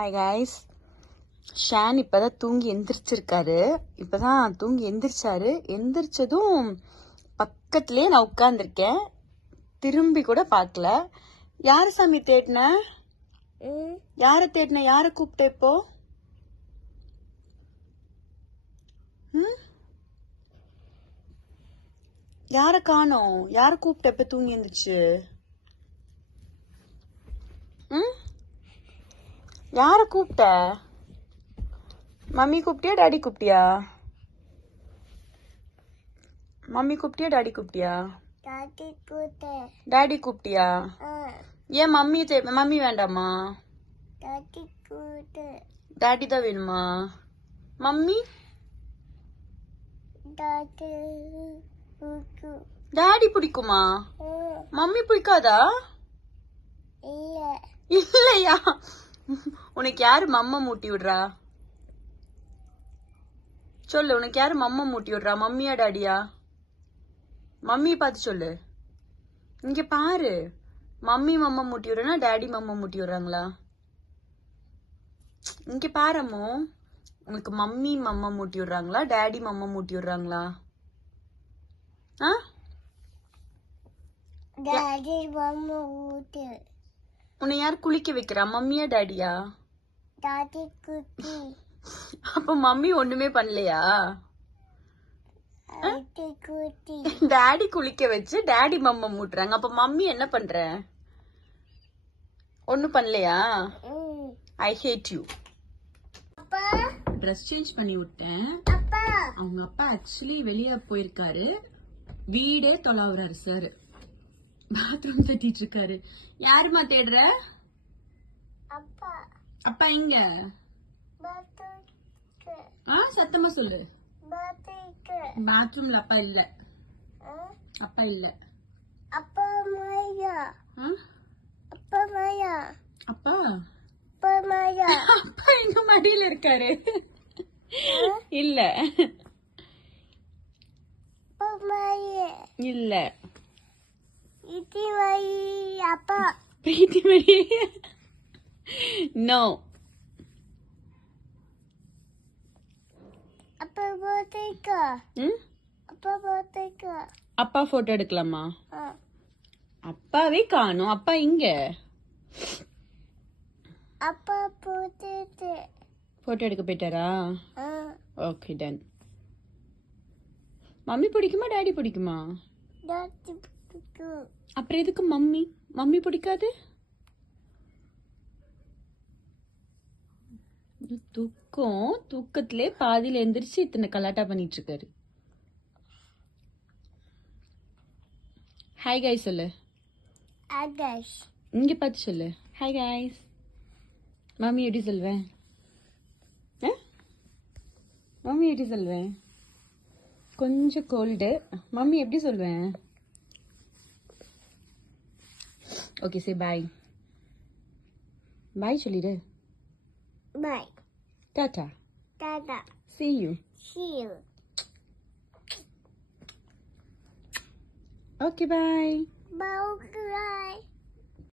Hi guys. Shawn இப்பதான் தூங்கி எந்திரிச்சிருக்காரு. இப்பதான் தூங்கி எந்திரிச்சாரு. எந்திரிச்சதும் பக்கத்துலயே நான் உட்கார்ந்துருக்கேன். திரும்பி கூட பார்க்கல. யார சாமி தேடின? யார தேடின? யார கூப்பிட்ட இப்போ? யார காணோம்? யார கூப்பிட்ட இப்ப தூங்கி எந்திரிச்சு? யார கூப்பிட்ட? மம்மி கூப்பிட்டியா டாடி கூப்பிட்டியா? மம்மி கூப்பிட்டியா டாடி கூப்பிட்டியா? டாடி கூப்பிட்டியா? ஏன் மம்மி வேண்டாமா? டாடி தான் வேணுமா? மம்மி டாடி பிடிக்குமா? மம்மி பிடிக்காதா? இல்லையா? உனக்கு யாரு மம்மா மூட்டி விடுறா? சொல்லு, உனக்கு யாரு மம்மா மூட்டி விடுறா? மம்மியா டாடியா? மம்மி பார்த்து சொல்லு. இங்க பாரு, மம்மி மம்மா மூட்டி விடுறா டாடி மம்மா மூட்டி விடுறாங்களா? இங்க பாருமோ, உனக்கு மம்மி மம்மா மூட்டி விடுறாங்களா டாடி மம்மா மூட்டி விடுறாங்களா? உன்னை யார் குளிக்க வைக்கிறா? மம்மியா டாடியா? அப்ப மம்மி ஒண்ணுமே பண்ணலையா? டாடி குளிக்க வச்சு டாடி மம்மா மூட்டுறாங்க. அப்ப மம்மி என்ன பண்ற? ஒண்ணும் பண்ணலையா? ஐ ஹேட் யூ. ட்ரெஸ் சேஞ்ச் பண்ணி விட்டேன். அவங்க அப்பா ஆக்சுவலி வெளியே போயிருக்காரு. வீடே தொலைவுறாரு சார். பாத்ரூம் தட்டிட்டு இருக்காரு. யாருமா தேடுற? அப்பா எங்க? சத்தமா சொல்லு. பாத்ரூம்ல அப்பா இல்ல. அப்பா இல்ல. அப்பா அப்பா எங்க மடியில இருக்காரு. இல்ல இல்ல. பிரீத்தி மணி. நோ. அப்பா போட்டோ எடுக்கலாமா? அப்பாவே காணோம். அப்பா இங்க. போட்டோ எடுக்க போயிட்டாரா? Okay done. மம்மி பிடிக்குமா டாடி பிடிக்குமா? அப்புறம் எதுக்கு மம்மி? மம்மி பிடிக்காது? தூக்கத்திலே பாதியில எந்திரிச்சு இத்தனை கலாட்டா பண்ணிட்டு இருக்காரு. ஹாய் காய்ஸ் சொல்லு. இங்க பார்த்து சொல்லு. Hi guys. மம்மி எப்படி சொல்வேன்? மம்மி எப்படி சொல்வேன்? கொஞ்சம் கோல்டு. மம்மி எப்படி சொல்வேன்? ஓகே சே பாய். பாய் சொல்லிடு. Bye. Tata. Tata. See you. See you. Okay, bye. Bye.